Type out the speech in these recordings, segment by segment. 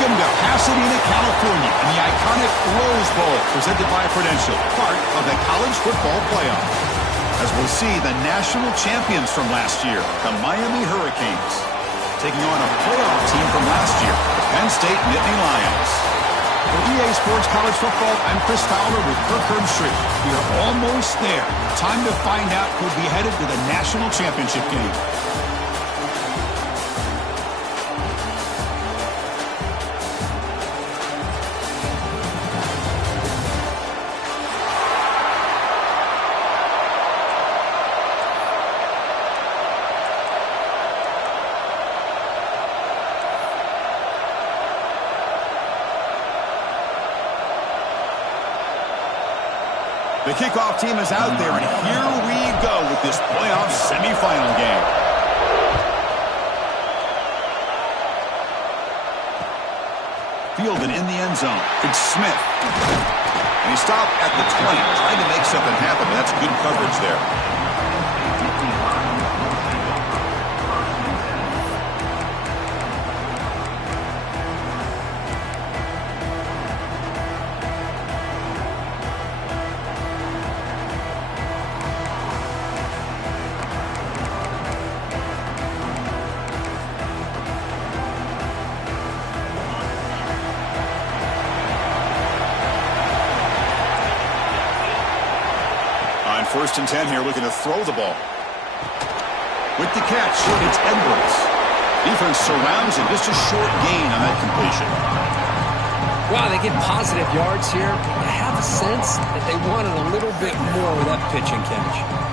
Welcome to Pasadena, California, and the iconic Rose Bowl, presented by Prudential, part of the college football playoff. As we'll see, the national champions from last year, the Miami Hurricanes, taking on a playoff team from last year, the Penn State Nittany Lions. For EA Sports College Football, I'm Chris Fowler with Kirk Herbstreit. We are almost there. Time to find out who'll be headed to the national championship game. The kickoff team is out there, and here we go with this playoff semifinal game. Fielded in the end zone. It's Smith. And he stopped at the 20, trying to make something happen. That's good coverage there. First and 10 here, looking to throw the ball. With the catch, it's Edwards. Defense surrounds him, just a short gain on that completion. Wow, they get positive yards here. I have a sense that they wanted a little bit more with that pitch and catch.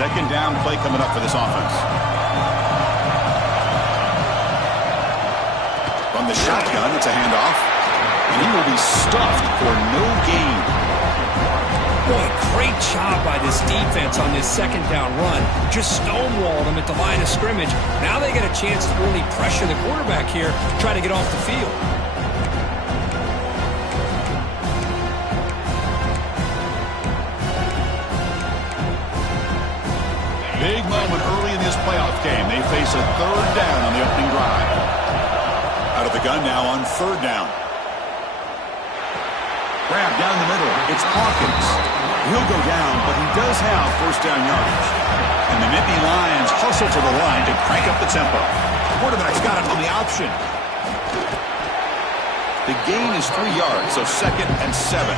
Second down play coming up for this offense. From the shotgun, it's a handoff. And he will be stuffed for no gain. Boy, great job by this defense on this second down run. Just stonewalled him at the line of scrimmage. Now they get a chance to really pressure the quarterback here, try to get off the field. Big moment early in this playoff game. They face a third down on the opening drive. Out of the gun now on third down. Grab down the middle. It's Hawkins. He'll go down, but he does have first down yardage. And the Nittany Lions hustle to the line to crank up the tempo. Quarterback's got it on the option. The gain is 3 yards, so 2nd and 7.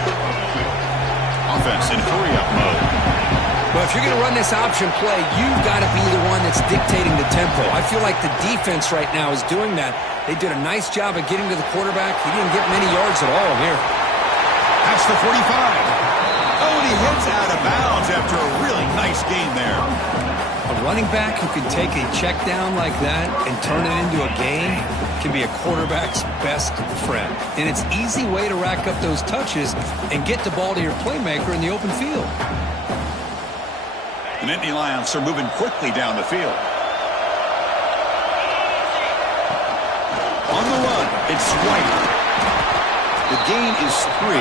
Offense in hurry-up mode. Well, if you're going to run this option play, you've got to be the one that's dictating the tempo. I feel like the defense right now is doing that. They did a nice job of getting to the quarterback. He didn't get many yards at all here. That's the 45. Oh, and he hits out of bounds after a really nice gain there. A running back who can take a check down like that and turn it into a gain can be a quarterback's best friend. And it's an easy way to rack up those touches and get the ball to your playmaker in the open field. The Nittany Lions are moving quickly down the field. On the run, it's White. The gain is 3.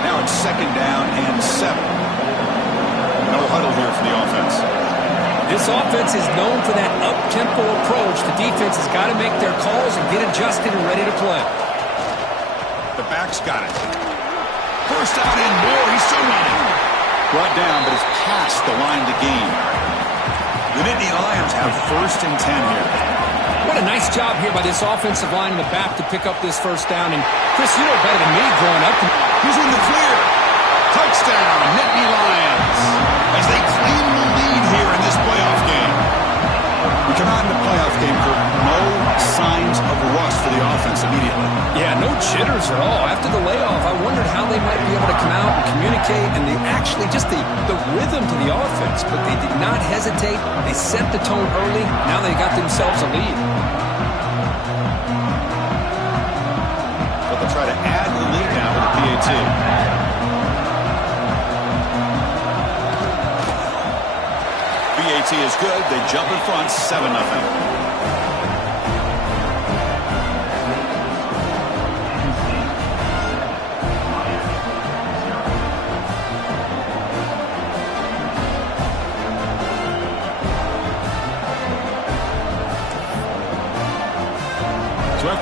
Now it's 2nd down and 7. No huddle here for the offense. This offense is known for that up-tempo approach. The defense has got to make their calls and get adjusted and ready to play. The back's got it. First out and more. He's still running. Brought down, but it's past the line to gain. The Nittany Lions have first and 10 here. What a nice job here by this offensive line in the back to pick up this first down. And, Chris, you know better than me growing up. He's in the clear. Touchdown, Nittany Lions, as they claim the lead here in this playoff game. We come out in the playoff game, Kirk. No signs of rust for the offense immediately. Yeah, no jitters at all. After the layoff, I wondered how they might be able to come out and communicate, and they actually just the rhythm to the offense. But they did not hesitate. They set the tone early. Now they got themselves a lead. But they'll try to add the lead now with the PAT. PAT is good. They jump in front, 7-0.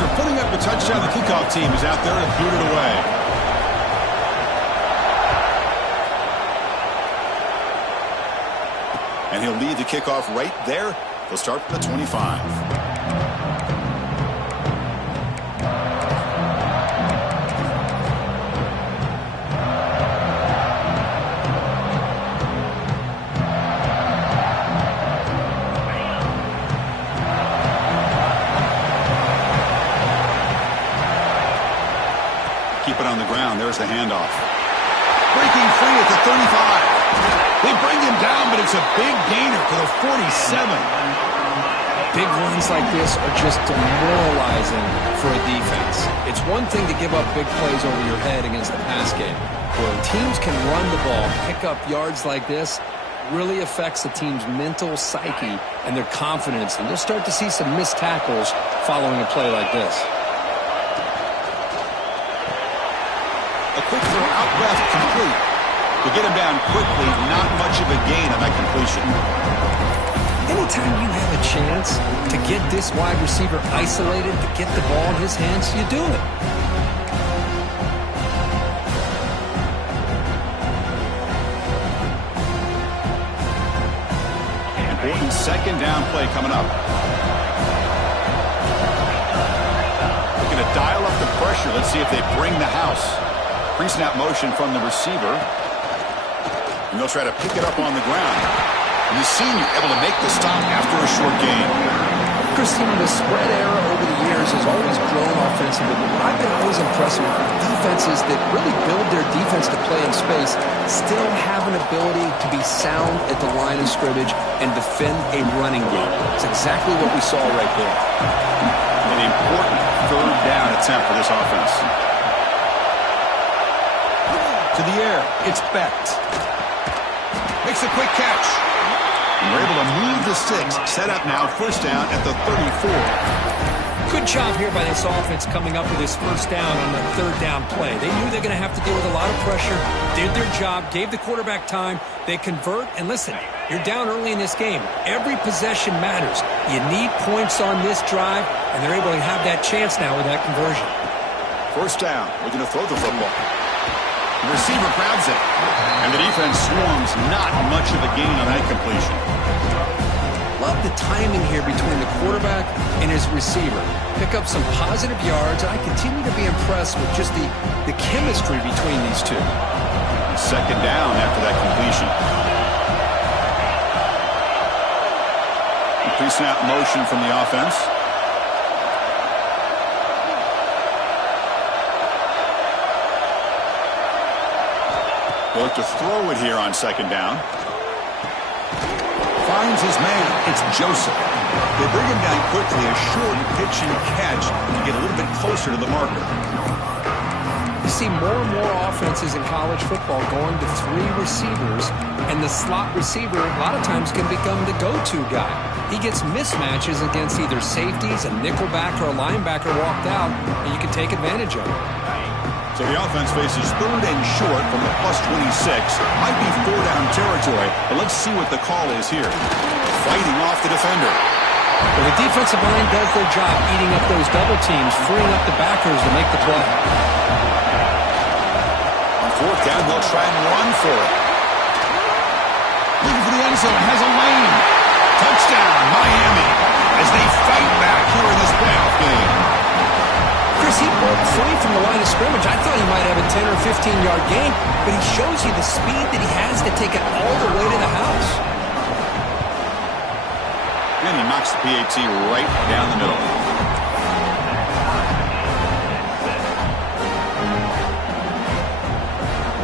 After putting up a touchdown, the kickoff team is out there to boot it away. And he'll lead the kickoff right there. He'll start from the 25. Keep it on the ground. There's the handoff. Breaking free at the 35. They bring him down, but it's a big gainer to the 47. Big runs like this are just demoralizing for a defense. It's one thing to give up big plays over your head against the pass game. Where teams can run the ball, pick up yards like this, really affects the team's mental psyche and their confidence. And you'll start to see some missed tackles following a play like this. A quick throw out left, complete. To get him down quickly, not much of a gain on that completion. Anytime you have a chance to get this wide receiver isolated, to get the ball in his hands, you do it. Important second down play coming up. Looking to dial up the pressure. Let's see if they bring the house. Pre-snap motion from the receiver. And they'll try to pick it up on the ground. And the senior able to make the stop after a short gain. Christine, the spread era over the years has always grown offensively. But what I've been always impressed with defenses that really build their defense to play in space still have an ability to be sound at the line of scrimmage and defend a running game. It's exactly what we saw right there. An important third down attempt for this offense. To the air, it's Becht. Makes a quick catch. And we're able to move the sticks. Set up now, first down at the 34. Good job here by this offense coming up with this first down on the third down play. They knew they're going to have to deal with a lot of pressure, did their job, gave the quarterback time. They convert, and listen, you're down early in this game. Every possession matters. You need points on this drive, and they're able to have that chance now with that conversion. First down, we're going to throw the football. The receiver grabs it, and the defense swarms. Not much of a gain on that completion. Love the timing here between the quarterback and his receiver. Pick up some positive yards, and I continue to be impressed with just the chemistry between these two. Second down after that completion. Pre-snap motion from the offense. They'll look to throw it here on second down. Finds his man. It's Joseph. They bring him down quickly. A short pitch and catch to get a little bit closer to the marker. You see more and more offenses in college football going to three receivers, and the slot receiver a lot of times can become the go-to guy. He gets mismatches against either safeties, a nickelback, or a linebacker walked out, and you can take advantage of it. So the offense faces third and short from the plus 26. Might be four-down territory, but let's see what the call is here. Fighting off the defender. Well, the defensive line does their job eating up those double teams, freeing up the backers to make the play. On fourth down, they'll try and run for it. Looking for the end zone, has a lane. Touchdown, Miami, as they fight back here in this playoff game. Chris, he broke free from the line of scrimmage. I thought he might have a 10 or 15-yard gain, but he shows you the speed that he has to take it all the way to the house. And he knocks the PAT right down the middle.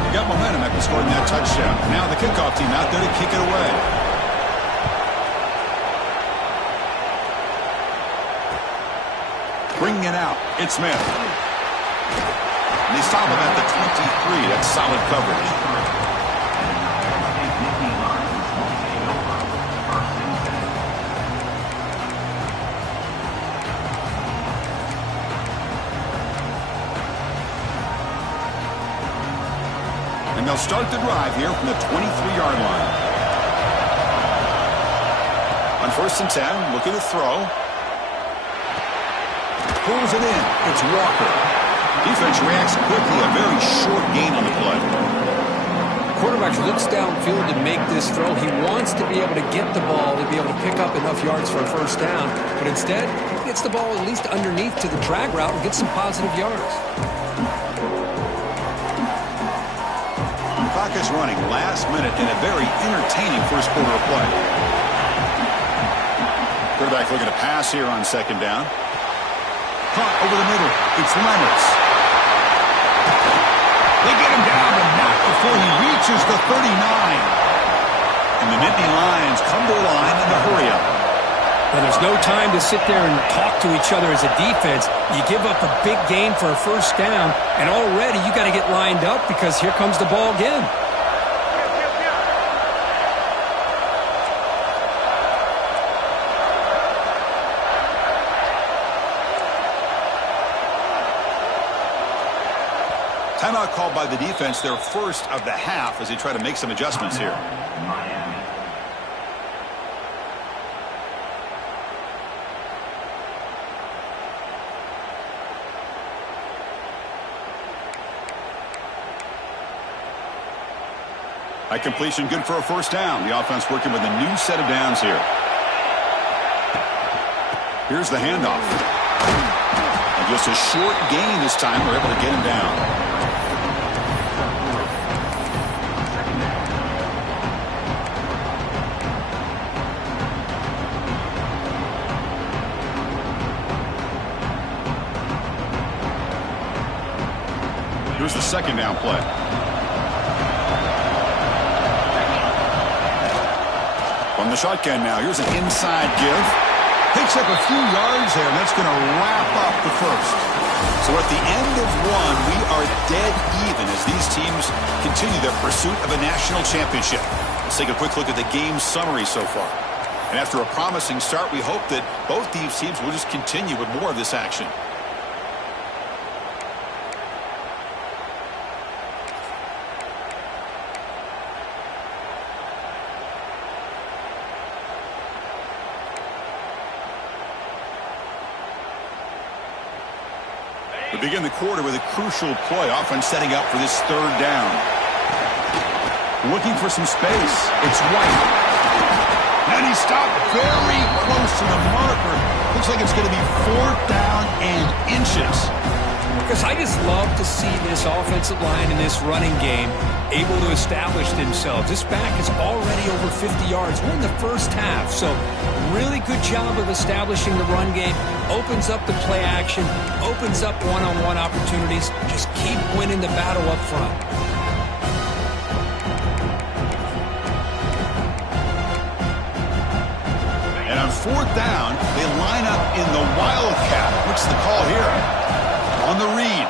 He got momentum after scoring that touchdown. Now the kickoff team out there to kick it away. Bringing it out, it's Smith. And they stop him at the 23. That's solid coverage. And they'll start the drive here from the 23-yard line. On first and 10, looking to throw. pulls it in. It's Walker. Defense reacts quickly. A very short gain on the play. Quarterback looks downfield to make this throw. He wants to be able to get the ball to be able to pick up enough yards for a first down, but instead he gets the ball at least underneath to the drag route and gets some positive yards. The clock is running last minute in a very entertaining first quarter of play. Quarterback looking to pass here on second down. Caught over the middle. It's Leonard. They get him down, but not before he reaches the 39. And the Nittany Lions come to the line in the hurry-up. Now, there's no time to sit there and talk to each other as a defense. You give up a big gain for a first down, and already you got to get lined up because here comes the ball again. Timeout called by the defense, their first of the half, as they try to make some adjustments here. High completion, good for a first down. The offense working with a new set of downs here. Here's the handoff. And just a short gain this time. We're able to get him down. Here's the second down play. From the shotgun now, here's an inside give. Picks up a few yards there, and that's going to wrap up the first. So at the end of one, we are dead even as these teams continue their pursuit of a national championship. Let's take a quick look at the game summary so far. And after a promising start, we hope that both these teams will just continue with more of this action. We begin the quarter with a crucial play, offense setting up for this third down. Looking for some space. It's White. And he stopped very close to the marker. Looks like it's going to be fourth down and inches. Because I just love to see this offensive line in this running game able to establish themselves. This back is already over 50 yards. We're in the first half, so really good job of establishing the run game. Opens up the play action, opens up one-on-one opportunities. Just keep winning the battle up front. And on fourth down, they line up in the Wildcat. What's the call here? On the read.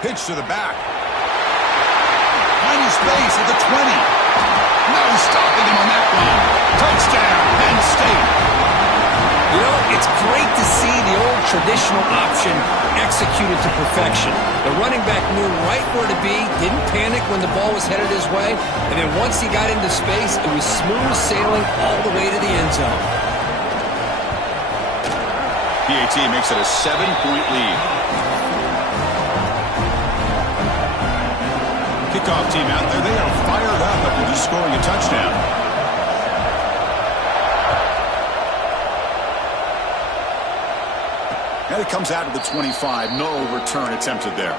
Pitch to the back. Finding space at the 20. No stopping him on that one. Touchdown, Penn State. You know, it's great to see the old traditional option executed to perfection. The running back knew right where to be, didn't panic when the ball was headed his way, and then once he got into space, it was smooth sailing all the way to the end zone. PAT makes it a 7-point lead. Kickoff team out there, they are fired up after just scoring a touchdown. And it comes out of the 25. No return attempted there.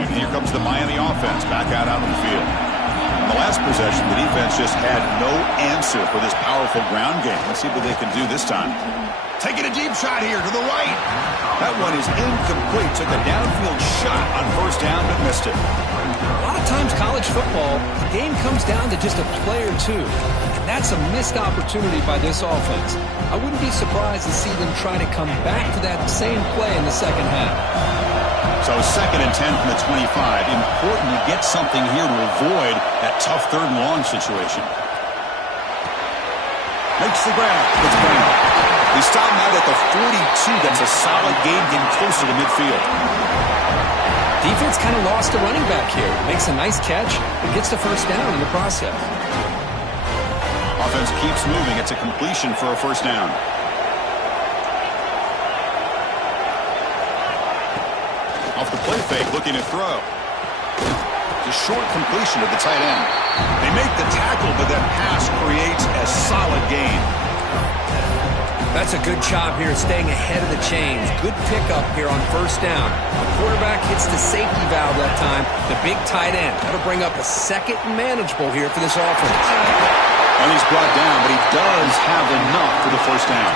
And here comes the Miami offense back out on the field. In the last possession, the defense just had no answer for this powerful ground game. Let's see what they can do this time. Taking a deep shot here to the right. That one is incomplete. Took a downfield shot on first down, but missed it. A lot of times college football, the game comes down to just a play or two. And that's a missed opportunity by this offense. I wouldn't be surprised to see them try to come back to that same play in the second half. So 2nd and 10 from the 25. Important to get something here to avoid that tough third and long situation. Makes the grab. It's Brown. He stopped out at the 42. That's a solid gain, getting closer to midfield. Defense kind of lost a running back here. Makes a nice catch and gets the first down in the process. Offense keeps moving. It's a completion for a first down. Off the play fake, looking to throw. The short completion to the tight end. They make the tackle, but that pass creates a solid gain. That's a good job here, staying ahead of the chains. Good pickup here on first down. The quarterback hits the safety valve that time. The big tight end. That'll bring up a second and manageable here for this offense. And he's brought down, but he does have enough for the first down.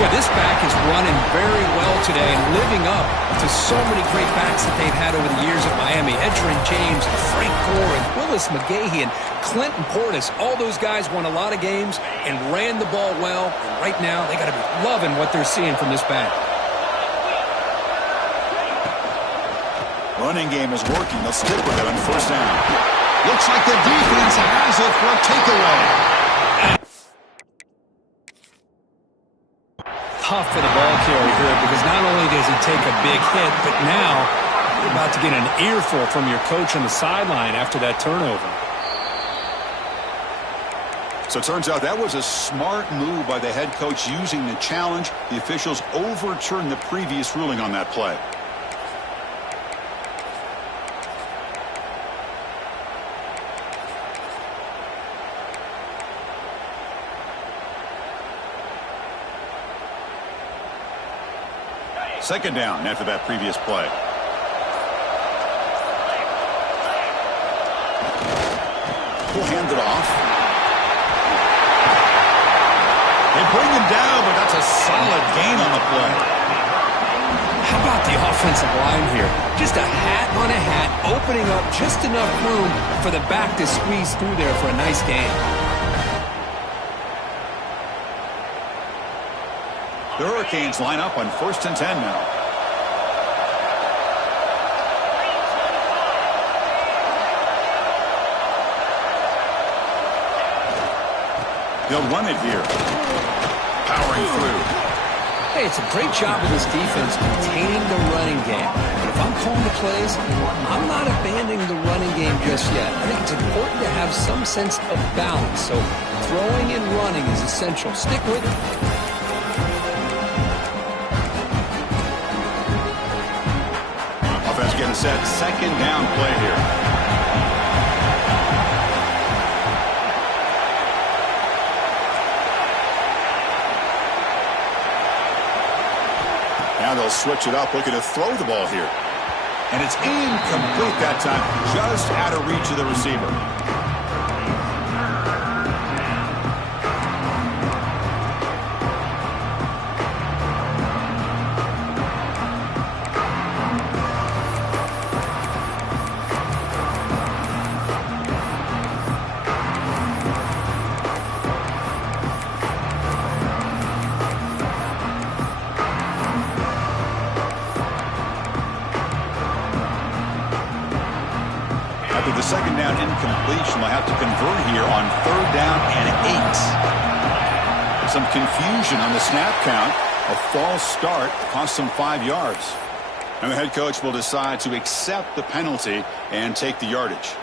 Yeah, this back is running very well today and living up to so many great backs that they've had over the years at Miami. Edgerrin James, Frank Gore, and Willis McGahee, and Clinton Portis. All those guys won a lot of games and ran the ball well. And right now, they got to be loving what they're seeing from this back. Running game is working. They'll stick with it on first down. Looks like the defense has it for a takeaway. Tough for the ball carrier here because not only does he take a big hit, but now you're about to get an earful from your coach on the sideline after that turnover. So it turns out that was a smart move by the head coach using the challenge. The officials overturned the previous ruling on that play. Second down after that previous play. We'll hand it off. They bring him down, but that's a solid gain on the play. How about the offensive line here? Just a hat on a hat, opening up just enough room for the back to squeeze through there for a nice gain. The Hurricanes line up on 1st and 10 now. They'll run it here. Powering through. Hey, it's a great job of this defense maintaining the running game. But if I'm calling the plays, I'm not abandoning the running game just yet. I think it's important to have some sense of balance. So throwing and running is essential. Stick with it. Offense getting set. Second down play here. Now they'll switch it up, looking to throw the ball here. And it's incomplete that time, just out of reach of the receiver. After the second down incompletion, they'll have to convert here on 3rd down and 8. Some confusion on the snap count. A false start cost them 5 yards. And the head coach will decide to accept the penalty and take the yardage.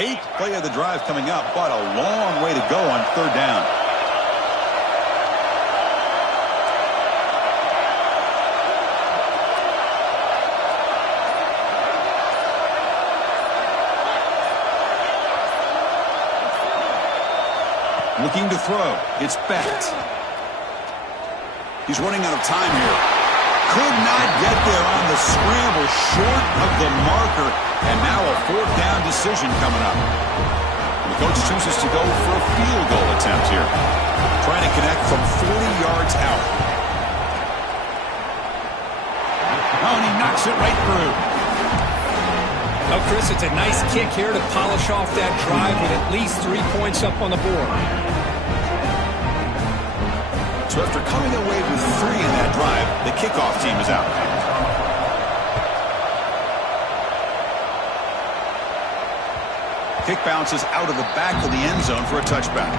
Eighth play of the drive coming up, but a long way to go on 3rd down. Looking to throw. It's Beck. He's running out of time here. Could not get there on the scramble, short of the marker, and now a 4th down decision coming up. And the coach chooses to go for a field goal attempt here, trying to connect from 40 yards out. Oh, and he knocks it right through. Oh, Chris, it's a nice kick here to polish off that drive with at least 3 points up on the board. So after coming away with 3 in that drive, the kickoff team is out. Kick bounces out of the back of the end zone for a touchback.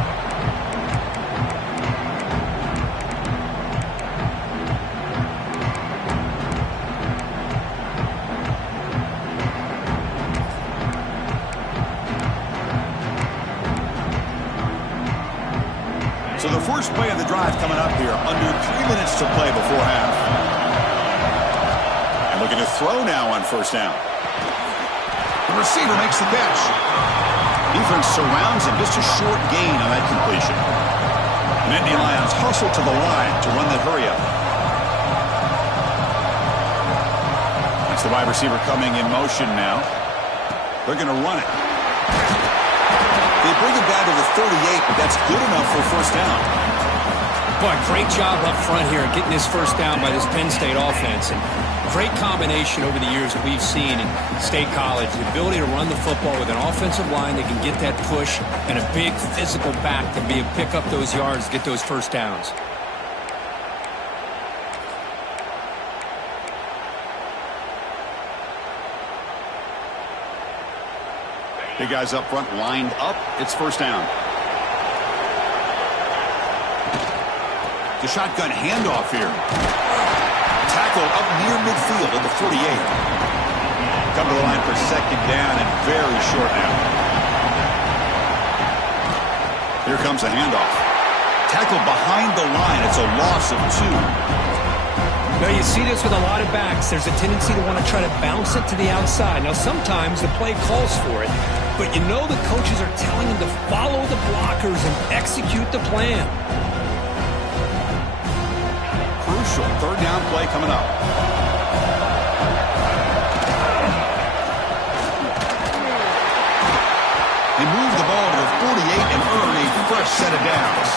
So the first play of the drive coming up here, under 3 minutes to play before half. And looking to throw now on first down. The receiver makes the catch. Defense surrounds him, just a short gain on that completion. The Nittany Lions hustle to the line to run that hurry up. That's the wide receiver coming in motion now. They're going to run it. They bring it down to the 38, but that's good enough for first down. Boy, great job up front here getting this first down by this Penn State offense. And great combination over the years that we've seen in State College. The ability to run the football with an offensive line that can get that push and a big physical back to be able to pick up those yards, get those first downs. Big guys up front lined up. It's first down. The shotgun handoff here. Tackled up near midfield at the 48. Come to the line for second down and very short now. Here comes a handoff. Tackled behind the line. It's a loss of 2. Now, you see this with a lot of backs. There's a tendency to want to try to bounce it to the outside. Now, sometimes the play calls for it, but you know the coaches are telling them to follow the blockers and execute the plan. Crucial third down play coming up. They move the ball to the 48 and earn a fresh set of downs.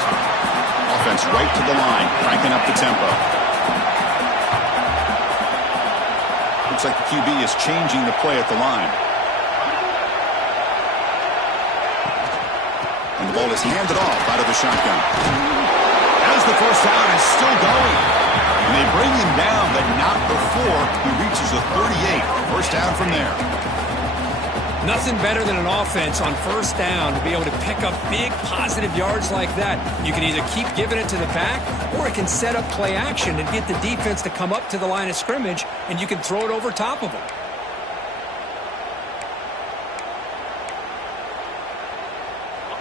Offense right to the line, cranking up the tempo. Looks like the QB is changing the play at the line. And the ball is handed off out of the shotgun. As the first down is still going. And they bring him down, but not before he reaches the 38. First down from there. Nothing better than an offense on first down to be able to pick up big positive yards like that. You can either keep giving it to the back, or it can set up play action and get the defense to come up to the line of scrimmage, and you can throw it over top of them.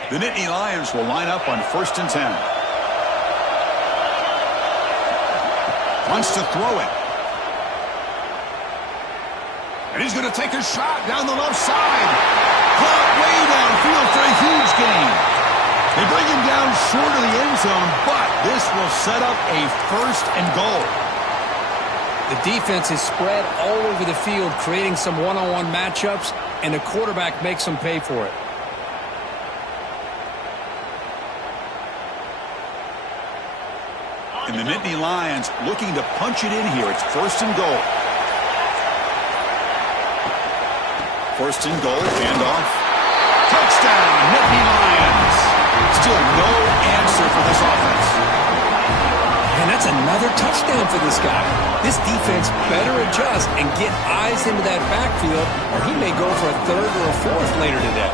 The Nittany Lions will line up on first and 10. Wants to throw it. And he's going to take a shot down the left side. Caught way downfield for a huge gain. They bring him down short of the end zone, but this will set up a first and goal. The defense is spread all over the field, creating some one-on-one matchups, and the quarterback makes them pay for it. And the Nittany Lions looking to punch it in here. It's first and goal. First and goal, handoff. Touchdown, Nittany Lions. Still no answer for this offense. And that's another touchdown for this guy. This defense better adjust and get eyes into that backfield, or he may go for a third or a fourth later today.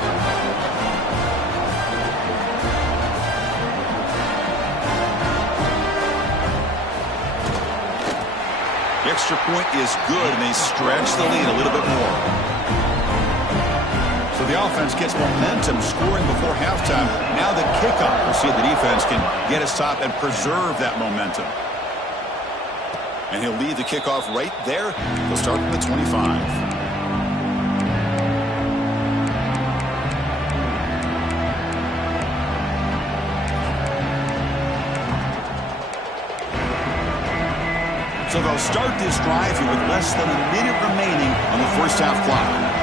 The extra point is good, and they stretch the lead a little bit more. So the offense gets momentum scoring before halftime. Now the kickoff. We'll see if the defense can get a stop and preserve that momentum. And he'll lead the kickoff right there. He'll start from the 25. So they'll start this drive here with less than a minute remaining on the first half clock.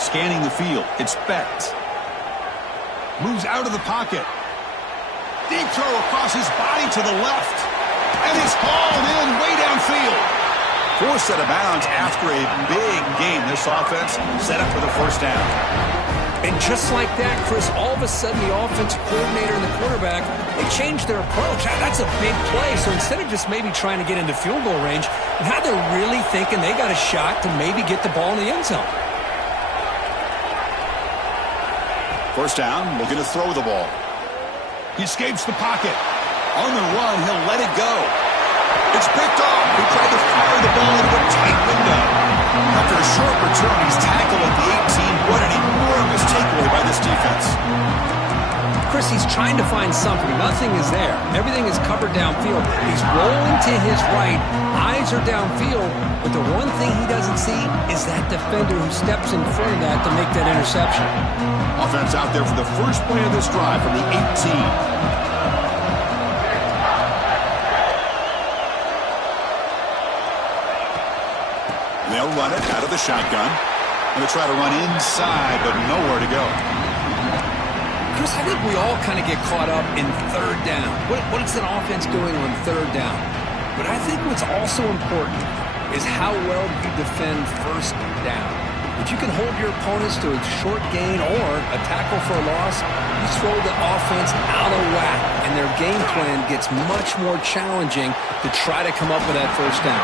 Scanning the field, it's Becht. Moves out of the pocket. Deep throw across his body to the left. And it's hauled in way downfield. Forced out of bounds after a big gain. This offense set up for the first down. And just like that, Chris, all of a sudden the offensive coordinator and the quarterback, they changed their approach. That's a big play. So instead of just maybe trying to get into field goal range, now they're really thinking they got a shot to maybe get the ball in the end zone. First down, looking to throw the ball. He escapes the pocket. On the run, he'll let it go. It's picked off. He tried to fire the ball into a tight window. After a short return, he's tackled at the 18. What an enormous takeaway by this defense. Chris, he's trying to find something. Nothing is there. Everything is covered downfield. He's rolling to his right. Eyes are downfield. But the one thing he doesn't see is that defender who steps in front of that to make that interception. Offense out there for the first play of this drive from the 18. They'll run it out of the shotgun. And they'll try to run inside, but nowhere to go. Chris, I think we all kind of get caught up in third down. What is an offense doing on third down? But I think what's also important is how well you defend first down. If you can hold your opponents to a short gain or a tackle for a loss, you throw the offense out of whack, and their game plan gets much more challenging to try to come up with that first down.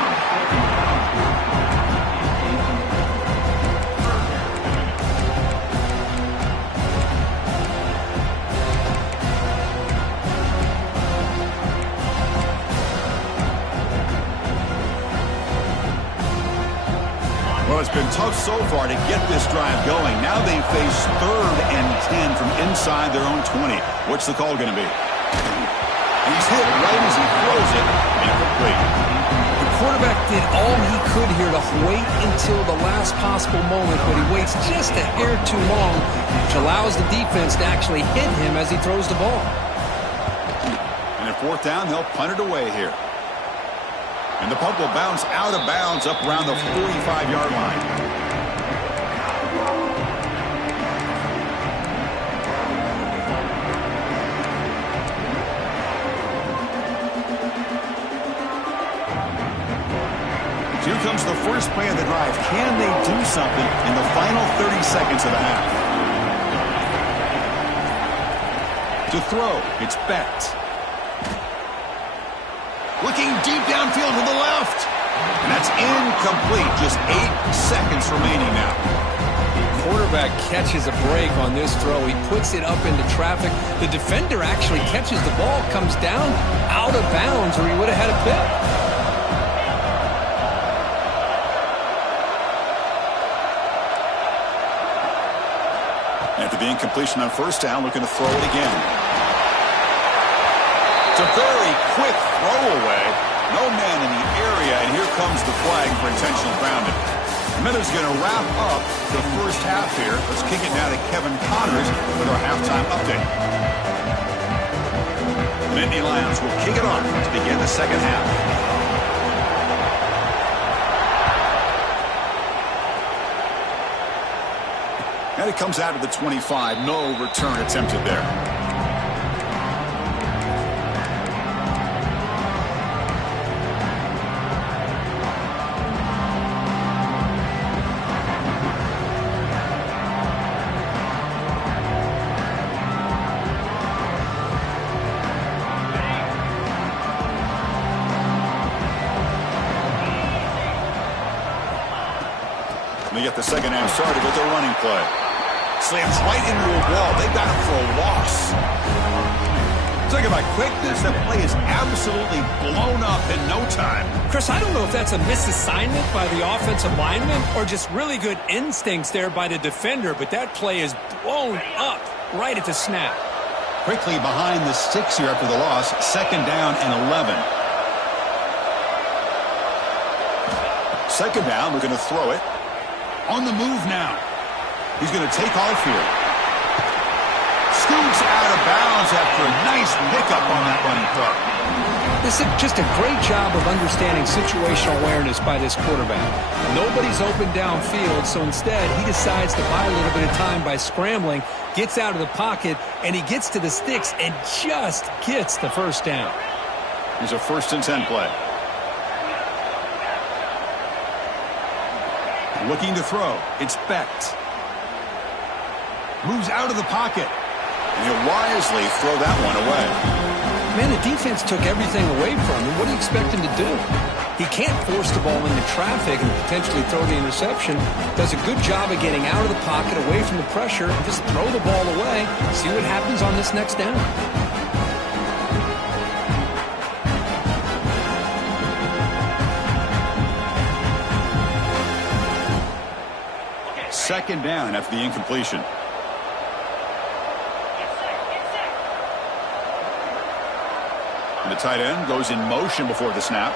Well, it's been tough so far to get this drive going. Now they face 3rd and 10 from inside their own 20. What's the call going to be? He's hit right as he throws it. Incomplete. The quarterback did all he could here to wait until the last possible moment, but he waits just a hair too long, which allows the defense to actually hit him as he throws the ball. And at 4th down, they'll punt it away here. And the punt will bounce out of bounds up around the 45-yard line. Here comes the first play of the drive. Can they do something in the final 30 seconds of the half? To throw, it's Becht. Looking deep downfield to the left. And that's incomplete. Just 8 seconds remaining now. Quarterback catches a break on this throw. He puts it up into traffic. The defender actually catches the ball, comes down out of bounds, or he would have had a pick. After the incompletion on first down, looking to throw it again. It's a very quick throwaway. No man in the area, and here comes the flag for intentional grounding. The Minutes going to wrap up the first half here. Let's kick it now to Kevin Connors with our halftime update. The Nittany Lions will kick it off to begin the second half. And it comes out of the 25. No return attempted there. They get the second half started with their running play. Slams right into a wall. They got it for a loss. Talking about quickness, that play is absolutely blown up in no time. Chris, I don't know if that's a misassignment by the offensive lineman or just really good instincts there by the defender, but that play is blown up right at the snap. Quickly behind the sticks here after the loss. 2nd down and 11. 2nd down, we're going to throw it. On the move now. He's going to take off here. Scoots out of bounds after a nice pickup on that running throw. This is just a great job of understanding situational awareness by this quarterback. Nobody's open downfield, so instead he decides to buy a little bit of time by scrambling, gets out of the pocket, and he gets to the sticks and just gets the first down. Here's a 1st and 10 play. Looking to throw. It's Becht. Moves out of the pocket. And he'll wisely throw that one away. Man, the defense took everything away from him. What do you expect him to do? He can't force the ball into traffic and potentially throw the interception. Does a good job of getting out of the pocket, away from the pressure, and just throw the ball away. See what happens on this next down. Second down after the incompletion. And the tight end goes in motion before the snap.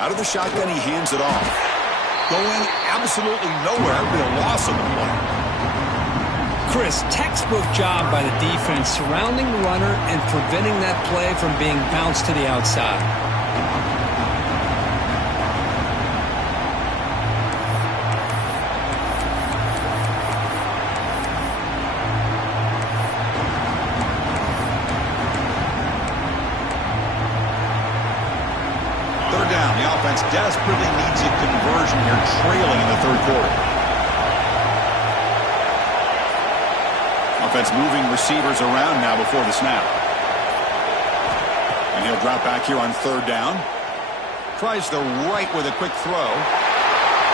Out of the shotgun, he hands it off. Going absolutely nowhere, but a loss on the play. Chris, textbook job by the defense surrounding the runner and preventing that play from being bounced to the outside. Desperately needs a conversion here, trailing in the third quarter. Offense moving receivers around now before the snap. And he'll drop back here on third down. Tries the right with a quick throw.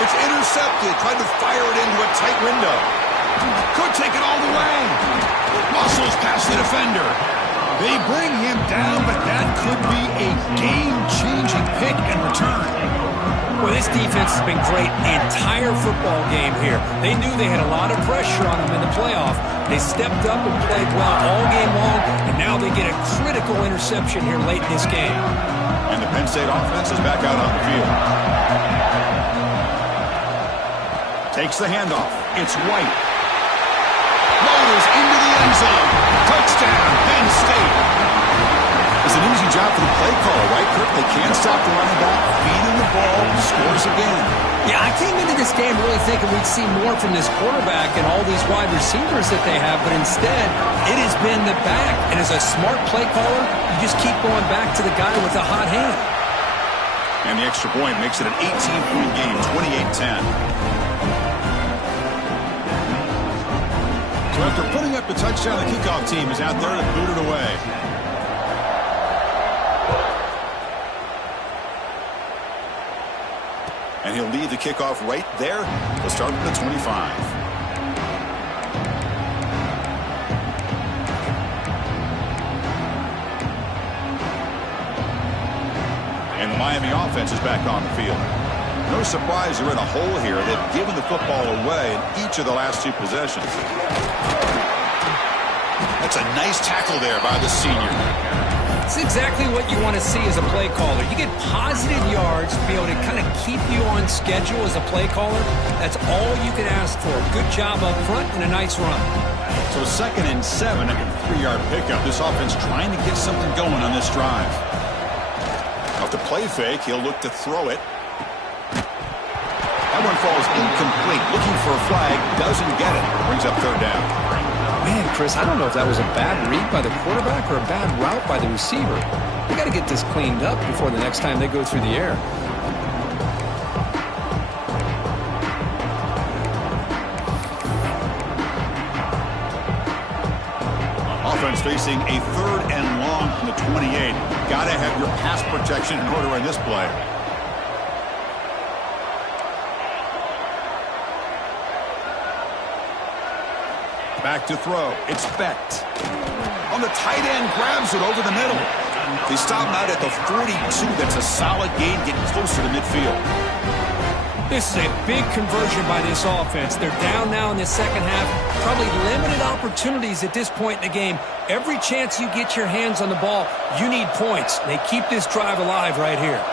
It's intercepted. Tried to fire it into a tight window. Could take it all the way. Muscles past the defender. They bring him down, but that could be a game-changing pick and return. Well, this defense has been great the entire football game here. They knew they had a lot of pressure on them in the playoff. They stepped up and played well all game long, and now they get a critical interception here late in this game. And the Penn State offense is back out on the field. Takes the handoff. It's White. Motors into the end zone. Touchdown, Penn State. It's an easy job for the play caller, right, Kirk? They can't stop the running back, feeding the ball, scores again. Yeah, I came into this game really thinking we'd see more from this quarterback and all these wide receivers that they have, but instead, it has been the back. And as a smart play caller, you just keep going back to the guy with the hot hand. And the extra point makes it an 18-point game, 28-10. So after putting up the touchdown, the kickoff team is out there to boot it away. And he'll lead the kickoff right there. He'll start with the 25. And the Miami offense is back on the field. No surprise they're in a hole here. They've given the football away in each of the last two possessions. That's a nice tackle there by the senior. It's exactly what you want to see as a play caller. You get positive yards to be able to kind of keep you on schedule as a play caller. That's all you can ask for. Good job up front and a nice run. So 2nd and 7 and a 3-yard pickup. This offense trying to get something going on this drive. Off the play fake, he'll look to throw it. That one falls incomplete. Looking for a flag, doesn't get it. Brings up third down. Man, Chris, I don't know if that was a bad read by the quarterback or a bad route by the receiver. We got to get this cleaned up before the next time they go through the air. Offense facing a 3rd and long from the 28. Got to have your pass protection in order in this play. Back to throw. It's Becht. On the tight end, grabs it over the middle. They stop him out at the 42. That's a solid gain, getting closer to midfield. This is a big conversion by this offense. They're down now in the second half. Probably limited opportunities at this point in the game. Every chance you get your hands on the ball, you need points. They keep this drive alive right here.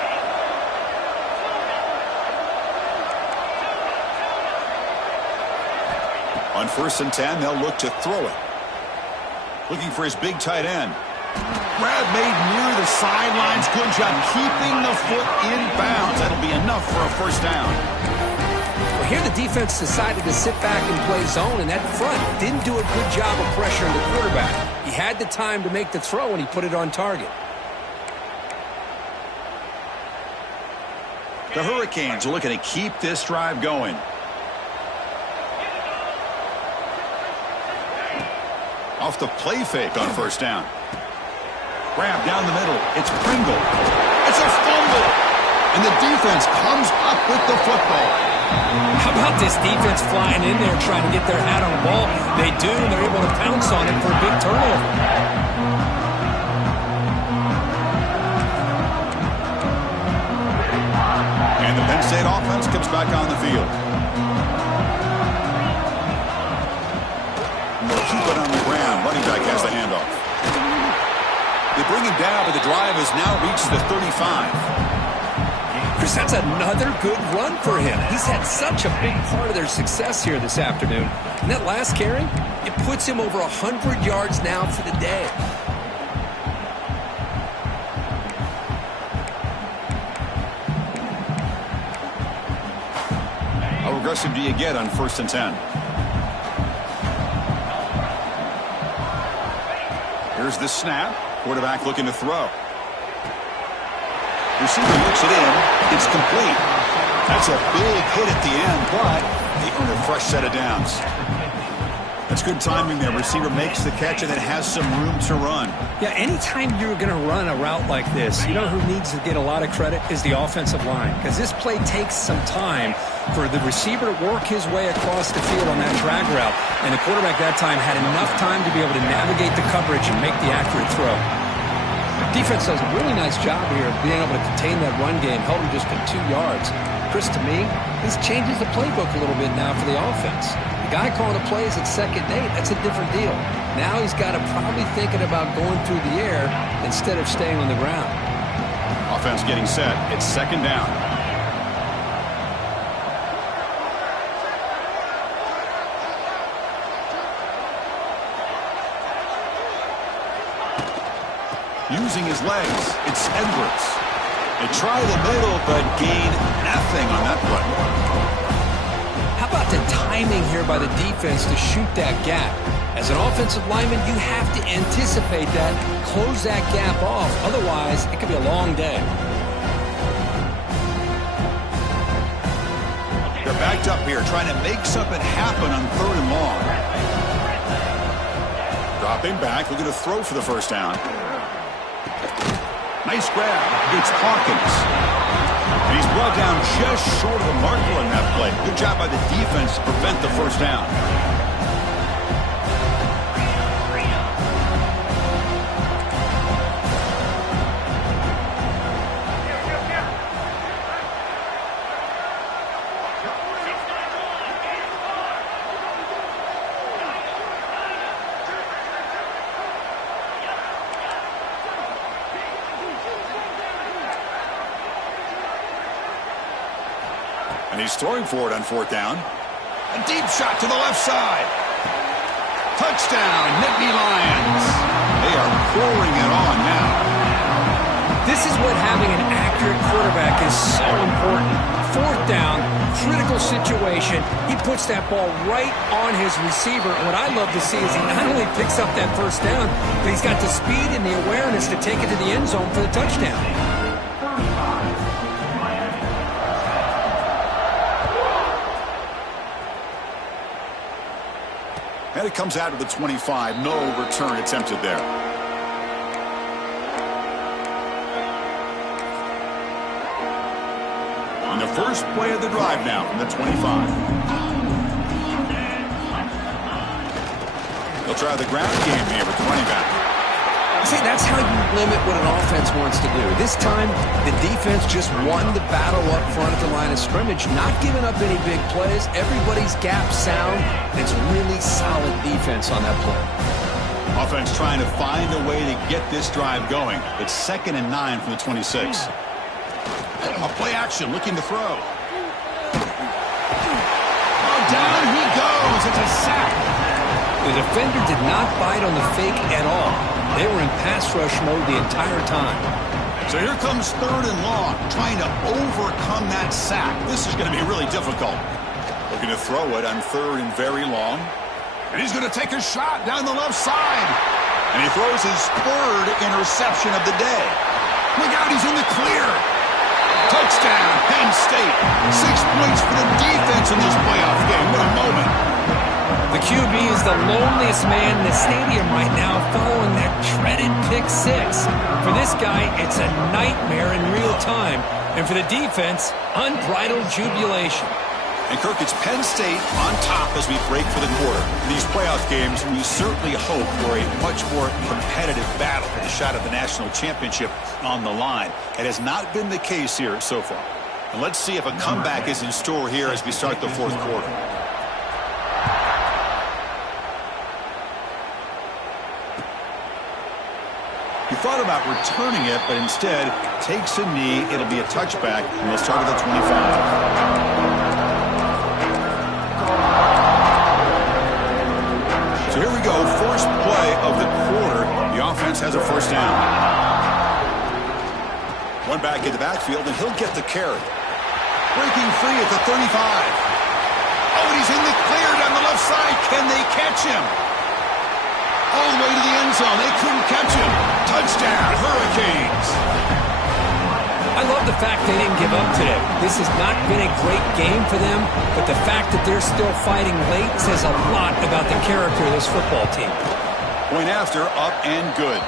On 1st and 10, they'll look to throw it. Looking for his big tight end. Grab made near the sidelines. Good job keeping the foot in bounds. That'll be enough for a first down. Well, here the defense decided to sit back and play zone, and that front didn't do a good job of pressuring the quarterback. He had the time to make the throw, and he put it on target. The Hurricanes are looking to keep this drive going. Off the play fake on first down. Grab down the middle. It's Pringle. It's a fumble. And the defense comes up with the football. How about this defense flying in there trying to get their hat on the ball? They do, and they're able to pounce on it for a big turnover. And the Penn State offense comes back on the field. They'll keep it on the ground. Running back has the handoff. They bring him down, but the drive has now reached the 35. Chris, that's another good run for him. He's had such a big part of their success here this afternoon. And that last carry, it puts him over 100 yards now for the day. How aggressive do you get on 1st and 10? Here's the snap. Quarterback looking to throw. Receiver looks it in. It's complete. That's a big hit at the end, but they earn a fresh set of downs. That's good timing there. Receiver makes the catch and then has some room to run. Yeah, anytime you're going to run a route like this, you know who needs to get a lot of credit is the offensive line, because this play takes some time for the receiver to work his way across the field on that drag route, and the quarterback that time had enough time to be able to navigate the coverage and make the accurate throw. Defense does a really nice job here of being able to contain that run game, held him just to 2 yards. Chris, to me, this changes the playbook a little bit now for the offense. The guy calling the plays at 2nd and 8, that's a different deal. Now he's got to probably thinking about going through the air instead of staying on the ground. Offense getting set. It's 2nd down. Using his legs, it's Edwards. They try the middle, but gain nothing on that play. How about the timing here by the defense to shoot that gap? As an offensive lineman, you have to anticipate that, close that gap off. Otherwise, it could be a long day. They're backed up here, trying to make something happen on 3rd and long. Dropping back, looking to throw for the first down. Nice grab. It's Hawkins. And he's brought down just short of the marker on that play. Good job by the defense to prevent the first down. And he's throwing for it on 4th down. A deep shot to the left side. Touchdown, Nittany Lions. They are pouring it on now. This is what having an accurate quarterback is so important. 4th down, critical situation. He puts that ball right on his receiver. And what I love to see is he not only picks up that first down, but he's got the speed and the awareness to take it to the end zone for the touchdown. And it comes out of the 25. No return attempted there. On the first play of the drive now from the 25. They'll try the ground game here with the running back. See, that's how you limit what an offense wants to do. This time, the defense just won the battle up front at the line of scrimmage, not giving up any big plays. Everybody's gap sound. It's really solid defense on that play. Offense trying to find a way to get this drive going. It's 2nd and 9 from the 26. A play action, looking to throw. Oh, down he goes. It's a sack. The defender did not bite on the fake at all. They were in pass rush mode the entire time. So here comes 3rd and long, trying to overcome that sack. This is going to be really difficult. Looking to throw it on 3rd and very long. And he's going to take a shot down the left side. And he throws his 3rd interception of the day. Look out, he's in the clear. Touchdown, Penn State. 6 points for the defense in this playoff game. What a moment. The QB is the loneliest man in the stadium right now following that dreaded pick six. For this guy, it's a nightmare in real time. And for the defense, unbridled jubilation. And Kirk, it's Penn State on top as we break for the quarter. In these playoff games, we certainly hope for a much more competitive battle with a shot at the national championship on the line. It has not been the case here so far. And let's see if a comeback is in store here as we start the fourth quarter. He thought about returning it, but instead takes a knee. It'll be a touchback, and we'll start at the 25. So here we go, first play of the quarter. The offense has a first down. One back in the backfield, and he'll get the carry. Breaking free at the 35. Oh, and he's in the clear down the left side. Can they catch him? All the way to the end zone. They couldn't catch him. Touchdown, Hurricanes. I love the fact they didn't give up today. This has not been a great game for them, but the fact that they're still fighting late says a lot about the character of this football team. Point after, up and good.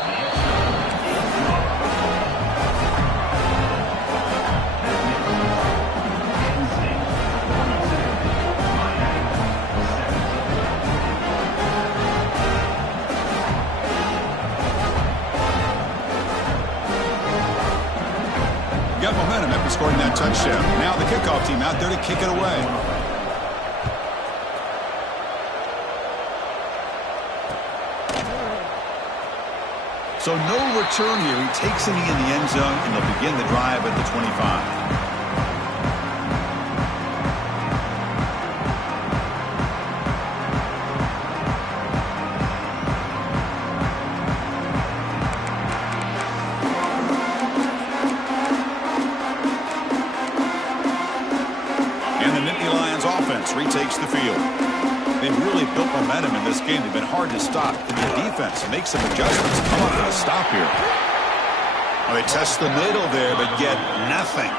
Got momentum after scoring that touchdown. Now the kickoff team out there to kick it away. So no return here. He takes a knee in the end zone, and they'll begin the drive at the 25. Retakes the field. They've really built momentum in this game. They've been hard to stop. And the defense makes some adjustments. Come up with a stop here. Well, they test the middle there, but get nothing.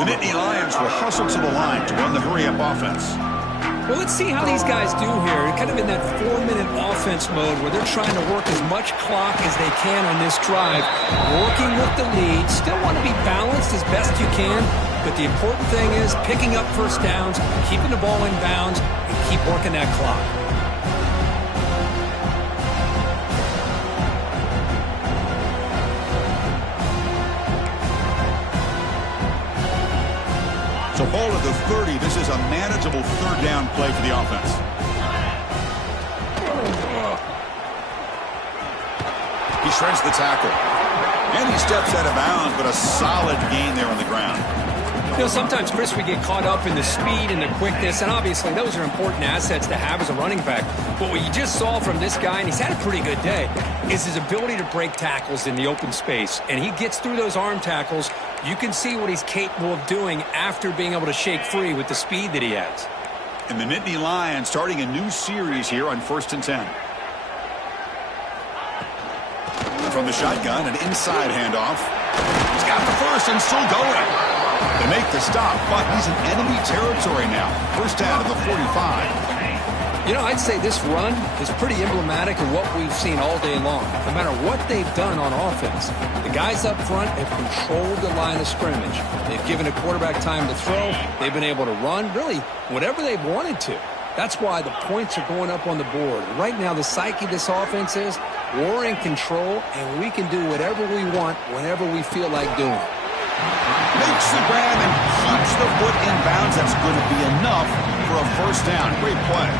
The Nittany Lions will hustle to the line to run the hurry-up offense. Well, let's see how these guys do here. Kind of in that 4-minute offense mode where they're trying to work as much clock as they can on this drive. Working with the lead. Still want to be balanced as best you can. But the important thing is picking up first downs, keeping the ball in bounds, and keep working that clock. So ball at the 30. This is a manageable third down play for the offense. He shreds the tackle. And he steps out of bounds, but a solid gain there on the ground. You know, sometimes, Chris, we get caught up in the speed and the quickness, and obviously those are important assets to have as a running back. But what you just saw from this guy, and he's had a pretty good day, is his ability to break tackles in the open space. And he gets through those arm tackles. You can see what he's capable of doing after being able to shake free with the speed that he has. And the Nittany Lions starting a new series here on 1st and 10. From the shotgun, an inside handoff. He's got the first and still going. They make the stop, but he's in enemy territory now. First down to the 45. You know, I'd say this run is pretty emblematic of what we've seen all day long. No matter what they've done on offense, the guys up front have controlled the line of scrimmage. They've given a quarterback time to throw. They've been able to run, really, whatever they've wanted to. That's why the points are going up on the board. Right now, the psyche of this offense is we're in control, and we can do whatever we want whenever we feel like doing it. Makes the grab and keeps the foot in bounds. That's going to be enough for a first down. Great play.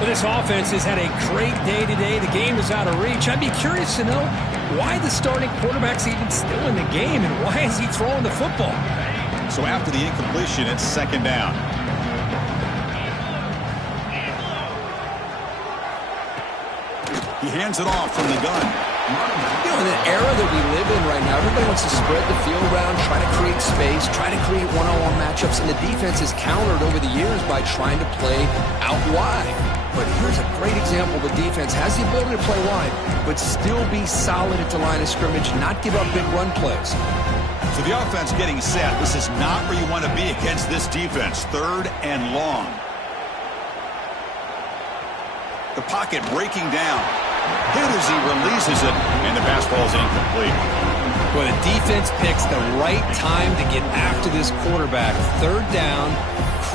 Well, this offense has had a great day today. The game is out of reach. I'd be curious to know why the starting quarterback's even still in the game, and why is he throwing the football? So after the incompletion, it's second down. He hands it off from the gun. You know, in the era that we live in right now, everybody wants to spread the field around, try to create space, try to create one-on-one matchups, and the defense is countered over the years by trying to play out wide. But here's a great example. The defense has the ability to play wide, but still be solid at the line of scrimmage, not give up big run plays. So the offense getting set. This is not where you want to be against this defense. 3rd and long. The pocket breaking down. Hit as he releases it, and the pass ball is incomplete. Well, the defense picks the right time to get after this quarterback. 3rd down,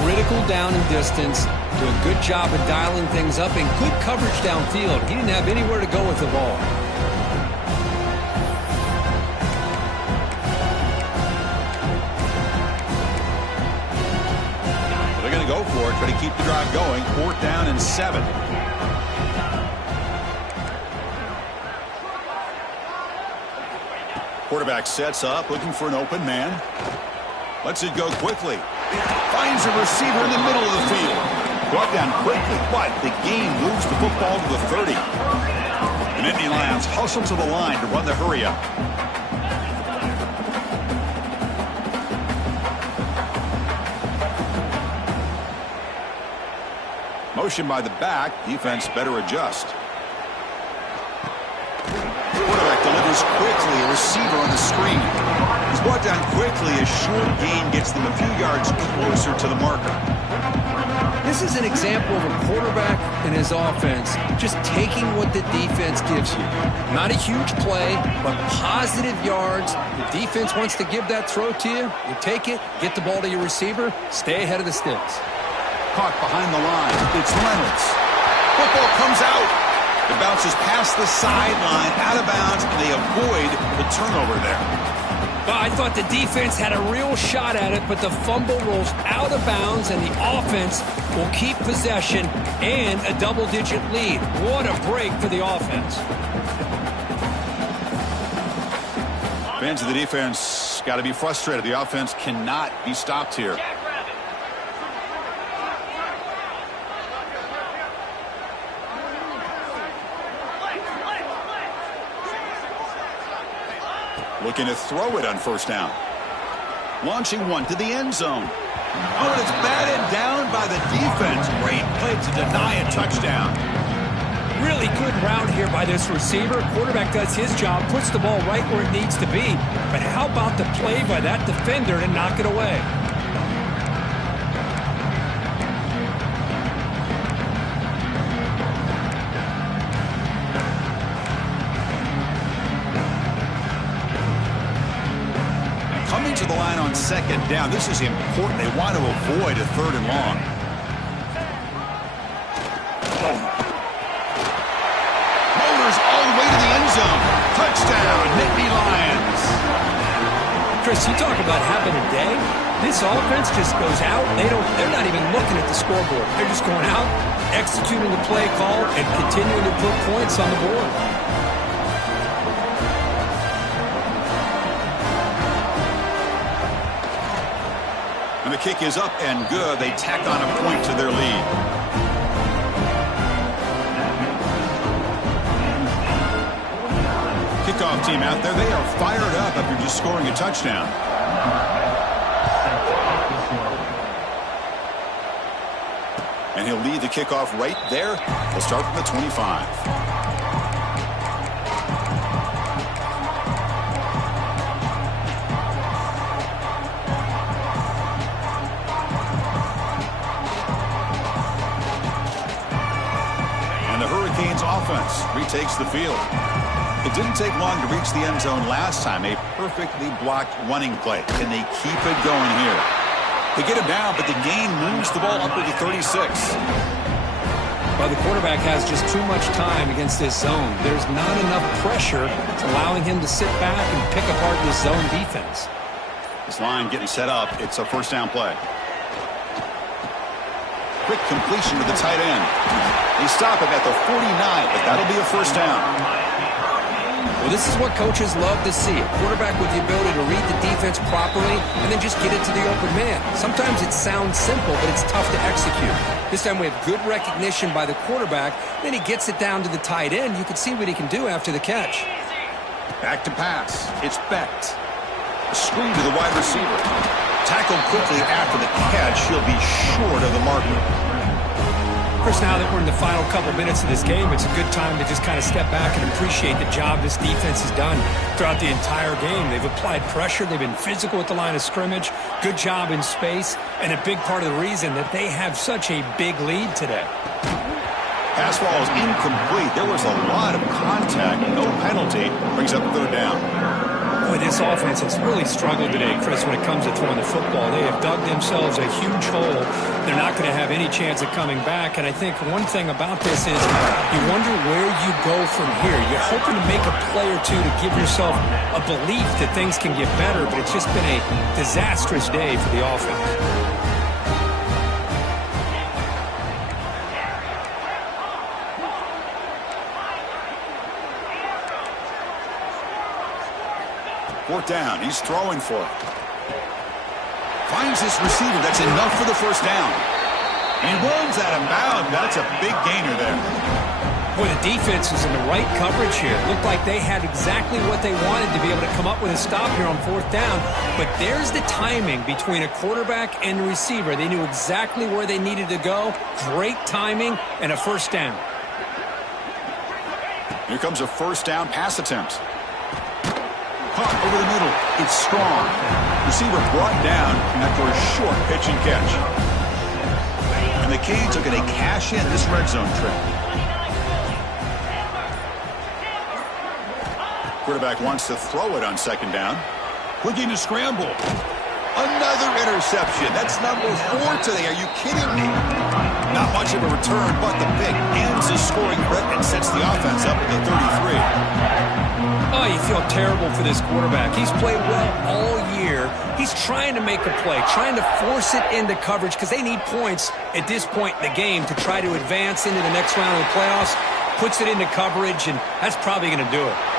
critical down and distance. Do a good job of dialing things up and good coverage downfield. He didn't have anywhere to go with the ball. They're going to go for it, try to keep the drive going. 4th down and 7. Quarterback sets up, looking for an open man. Lets it go quickly. Finds a receiver in the middle of the field. Brought down quickly, but the game moves the football to the 30. The Nittany Lions hustle to the line to run the hurry up. Motion by the back. Defense better adjust. Quarterback delivers quickly. A receiver on the screen. He's brought down quickly. A short gain gets them a few yards closer to the marker. This is an example of a quarterback and his offense just taking what the defense gives you. Not a huge play, but positive yards. The defense wants to give that throw to you. You take it, get the ball to your receiver, stay ahead of the sticks. Caught behind the line. It's Reynolds. Football comes out. It bounces past the sideline, out of bounds, and they avoid the turnover there. Well, I thought the defense had a real shot at it, but the fumble rolls out of bounds, and the offense will keep possession and a double-digit lead. What a break for the offense. Fans of the defense got to be frustrated. The offense cannot be stopped here. Looking to throw it on 1st down. Launching one to the end zone. Oh, and it's batted down by the defense. Great play to deny a touchdown. Really good route here by this receiver. Quarterback does his job, puts the ball right where it needs to be. But how about the play by that defender to knock it away? Coming to the line on 2nd down. This is important. They want to avoid a 3rd and long. Motors all the way to the end zone. Touchdown, Nittany Lions. Chris, you talk about having a day. This offense just goes out. They're not even looking at the scoreboard. They're just going out, executing the play call, and continuing to put points on the board. And the kick is up and good. They tack on a point to their lead. Kickoff team out there. They are fired up after just scoring a touchdown. And he'll lead the kickoff right there. We'll start from the 25. Offense retakes the field. It didn't take long to reach the end zone last time. A perfectly blocked running play. Can they keep it going here? They get him down, but the gain moves the ball up to the 36. Well, the quarterback has just too much time against this zone. There's not enough pressure to allowing him to sit back and pick apart this zone defense. This line getting set up. It's a 1st down play. Quick completion to the tight end. They stop him at the 49, but that'll be a 1st down. Well, this is what coaches love to see. A quarterback with the ability to read the defense properly and then just get it to the open man. Sometimes it sounds simple, but it's tough to execute. This time we have good recognition by the quarterback. Then he gets it down to the tight end. You can see what he can do after the catch. Back to pass. It's Becht. A screen to the wide receiver. Tackled quickly after the catch. He'll be short of the marker. course, now that we're in the final couple minutes of this game, it's a good time to just kind of step back and appreciate the job this defense has done throughout the entire game. They've applied pressure. They've been physical at the line of scrimmage. Good job in space, and a big part of the reason that they have such a big lead today. Pass ball is incomplete. There was a lot of contact. No penalty. Brings up third down. Boy, this offense has really struggled today, Chris, when it comes to throwing the football. They have dug themselves a huge hole. They're not going to have any chance of coming back. And I think one thing about this is you wonder where you go from here. You're hoping to make a play or two to give yourself a belief that things can get better, but it's just been a disastrous day for the offense. Fourth down. He's throwing for it. Finds his receiver. That's enough for the first down. And he runs out of bounds. That's a big gainer there. Boy, the defense was in the right coverage here. Looked like they had exactly what they wanted to be able to come up with a stop here on fourth down. But there's the timing between a quarterback and the receiver. They knew exactly where they needed to go. Great timing and a first down. Here comes a first down pass attempt. Caught over the middle. It's strong. Receiver brought down after a short pitch and catch. And the Canes are going to cash in this red zone trip. Quarterback wants to throw it on second down. Looking to scramble. Another interception. That's number 4 today. Are you kidding me? Not much of a return, but the pick ends the scoring threat and sets the offense up at the 33. Oh, you feel terrible for this quarterback. He's played well all year. He's trying to make a play, trying to force it into coverage because they need points at this point in the game to try to advance into the next round of the playoffs. Puts it into coverage, and that's probably going to do it.